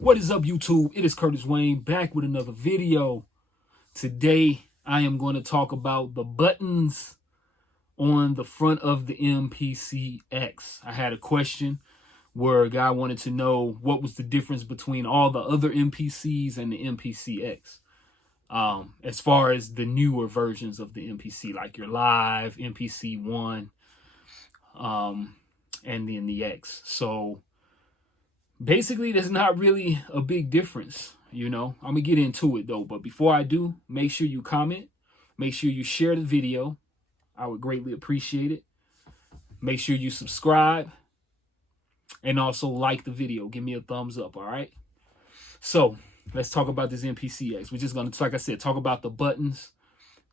What is up, YouTube? It is Curtis Wayne back with another video. Today, I am going to talk about the buttons on the front of the MPC X. I had a question where a guy wanted to know what was the difference between all the other MPCs and the MPC X. As far as the newer versions of the MPC, like your Live, MPC-1, and then the X. So basically, there's not really a big difference, I'm going to get into it, though. But before I do, make sure you comment. Make sure you share the video. I would greatly appreciate it. Make sure you subscribe. And also like the video. Give me a thumbs up, all right? So, let's talk about this MPC-X. We're just going to, like I said, talk about the buttons.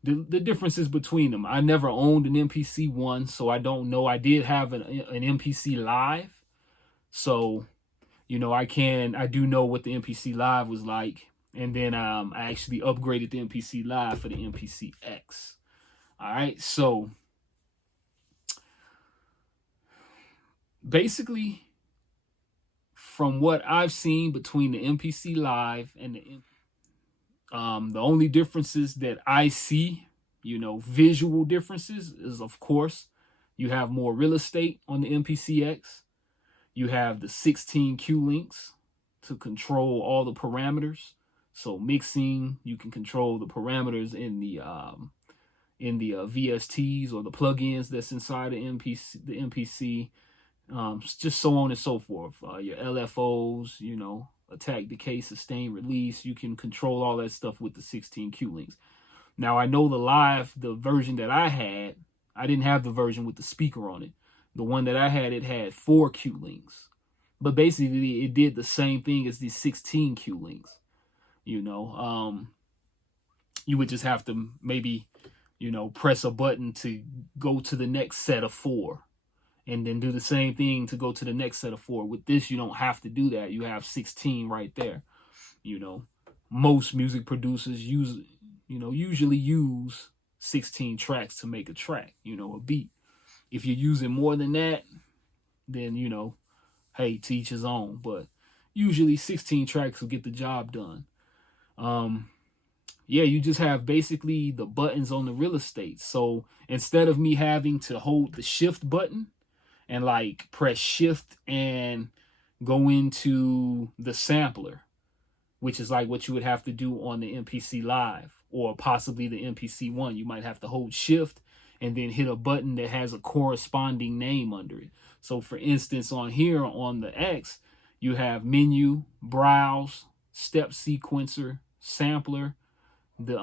The differences between them. I never owned an MPC-1, so I don't know. I did have an MPC Live. So I do know what the MPC Live was like. And then I actually upgraded the MPC Live for the MPC X. All right, so basically, from what I've seen between the MPC Live and the only differences that I see, visual differences, is of course you have more real estate on the MPC X. You have the 16 Q links to control all the parameters. So mixing, you can control the parameters in the VSTs or the plugins that's inside the MPC, just so on and so forth. Your LFOs, attack, decay, sustain, release. You can control all that stuff with the 16 Q links. Now I know the version that I had, I didn't have the version with the speaker on it. The one that I had, it had 4 Q links. But basically, it did the same thing as these 16 Q links. You would just have to maybe, press a button to go to the next set of 4. And then do the same thing to go to the next set of 4. With this, you don't have to do that. You have 16 right there. Most music producers usually use 16 tracks to make a track, a beat. If you're using more than that, then, hey, to each his own. But usually 16 tracks will get the job done. Yeah, you just have basically the buttons on the real estate. So instead of me having to hold the shift button and like press shift and go into the sampler, which is like what you would have to do on the MPC Live or possibly the MPC-1, you might have to hold shift and then hit a button that has a corresponding name under it. So for instance, on here on the X, you have menu, browse, step sequencer, sampler, the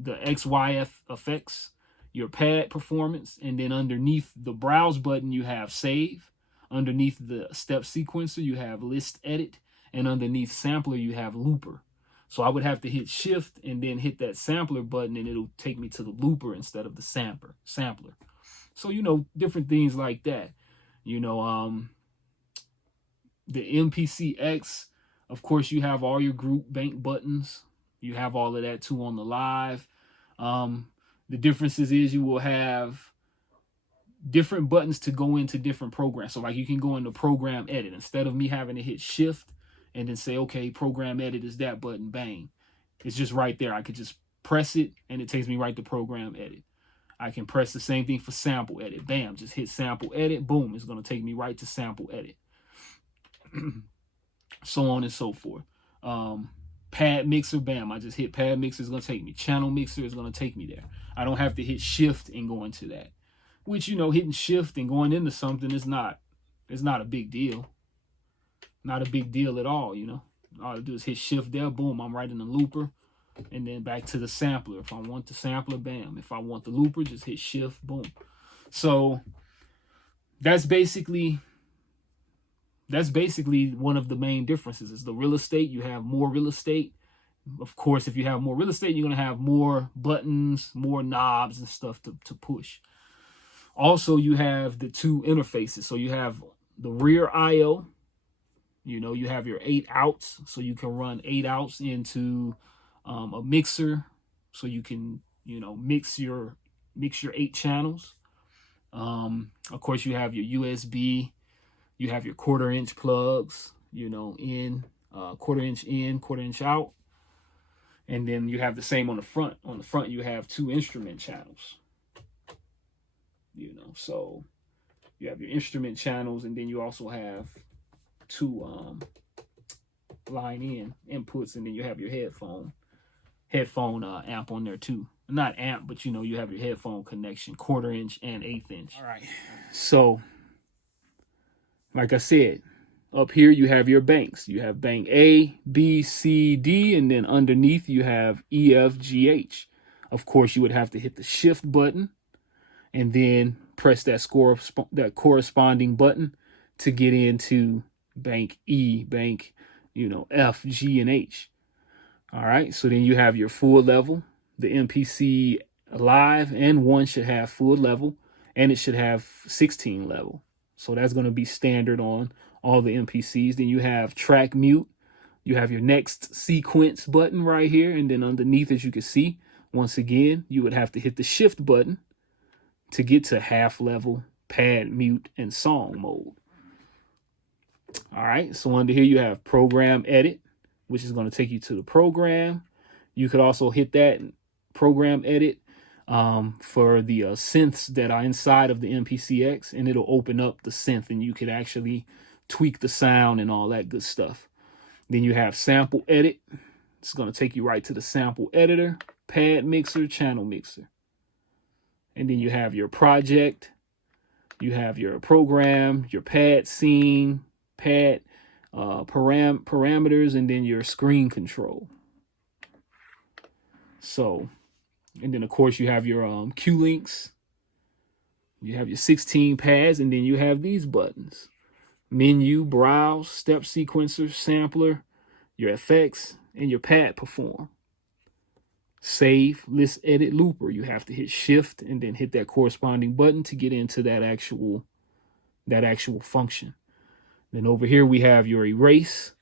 XY effects, your pad performance, and then underneath the browse button, you have save. Underneath the step sequencer, you have list edit, and underneath sampler, you have looper. So I would have to hit shift and then hit that sampler button, and it'll take me to the looper instead of the sampler. So, different things like that. The MPC X, of course, you have all your group bank buttons. You have all of that too on the Live. The differences is you will have different buttons to go into different programs. So like you can go into program edit. Instead of me having to hit shift and then say, okay, program edit is that button, bang. It's just right there. I could just press it and it takes me right to program edit. I can press the same thing for sample edit. Bam, just hit sample edit. Boom, it's going to take me right to sample edit. So on and so forth. Pad mixer, bam, I just hit pad mixer, it's going to take me. Channel mixer is going to take me there. I don't have to hit shift and go into that. Which, hitting shift and going into something is not a big deal. Not a big deal at all, All I do is hit shift there, boom, I'm right in the looper. And then back to the sampler. If I want the sampler, bam. If I want the looper, just hit shift, boom. So that's basically one of the main differences. Is the real estate. You have more real estate. Of course, if you have more real estate, you're going to have more buttons, more knobs and stuff to push. Also, you have the 2 interfaces. So you have the rear I/O. You have your 8 outs. So you can run 8 outs into a mixer. So you can, mix your 8 channels. Of course, you have your USB. You have your 1/4-inch plugs, in 1/4 inch in, 1/4 inch out. And then you have the same on the front. On the front, you have 2 instrument channels. So you have your instrument channels, and then you also have 2 line in inputs, and then you have your headphone amp on there too. Not amp, but you have your headphone connection, 1/4 inch and 1/8 inch. All right. So, like I said, up here you have your banks. You have bank A, B, C, D, and then underneath you have E, F, G, H. Of course, you would have to hit the shift button and then press that corresponding button to get into bank E, bank, F, G, and H. All right, so then you have your full level. The MPC Live and 1 should have full level, and it should have 16 level. So that's going to be standard on all the MPCs. Then you have track mute. You have your next sequence button right here, and then underneath, as you can see, once again, you would have to hit the shift button to get to half level, pad, mute, and song mode. All right, so under here you have program edit, which is going to take you to the program. You could also hit that program edit for the synths that are inside of the MPC-X, and it'll open up the synth, and you could actually tweak the sound and all that good stuff. Then you have sample edit. It's going to take you right to the sample editor, pad mixer, channel mixer. And then you have your project. You have your program, your pad scene, pad parameters, and then your screen control. So, and then of course you have your Q links. You have your 16 pads, and then you have these buttons: menu, browse, step sequencer, sampler, your effects, and your pad perform. Save, list, edit, looper. You have to hit shift and then hit that corresponding button to get into that actual function. Then over here we have your erase,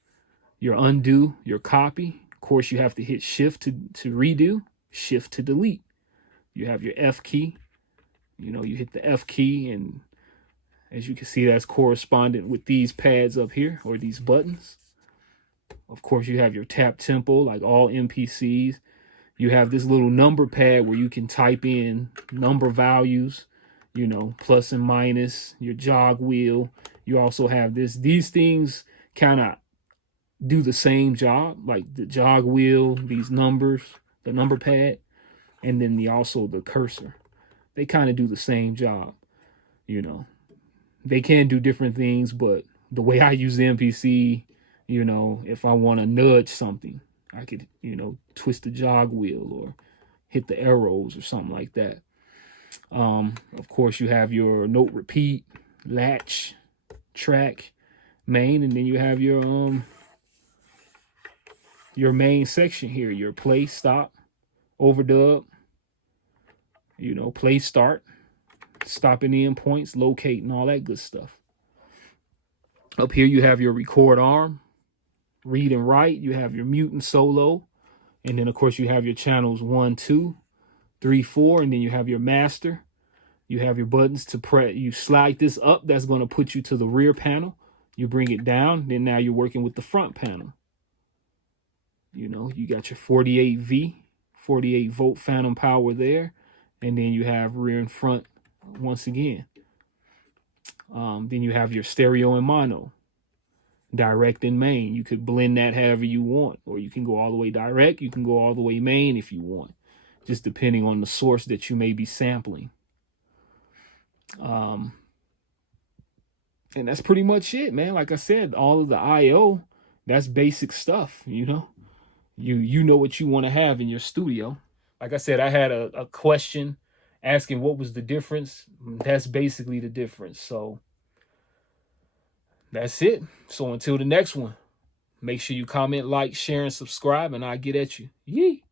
your undo, your copy. Of course, you have to hit shift to redo, shift to delete. You have your F key. You hit the F key, and as you can see, that's correspondent with these pads up here, or these buttons. Of course, you have your tap tempo, like all MPCs. You have this little number pad where you can type in number values, plus and minus, your jog wheel. You also have these things kind of do the same job, like the jog wheel, these numbers, the number pad, and then also the cursor. They kind of do the same job. They can do different things, but the way I use the MPC, if I want to nudge something, I could, twist the jog wheel or hit the arrows or something like that. Of course, you have your note repeat, latch, track, main, and then you have your main section here, your play, stop, overdub, play, start, stopping in points, locate, and all that good stuff. Up here you have your record arm, read and write. You have your mute and solo, and then of course you have your channels 1, 2, 3, 4, and then you have your master. You have your buttons to press. You slide this up, that's going to put you to the rear panel. You bring it down, then now you're working with the front panel. You got your 48 volt phantom power there, and then you have rear and front once again. Then you have your stereo and mono, direct and main. You could blend that however you want, or you can go all the way direct. You can go all the way main if you want, just depending on the source that you may be sampling. And that's pretty much it, man. Like I said, all of the IO, that's basic stuff. You know what you want to have in your studio. Like I said, I had a question asking what was the difference. That's basically the difference. So that's it. So until the next one, make sure you comment, like, share, and subscribe, and I'll get at you. Yee.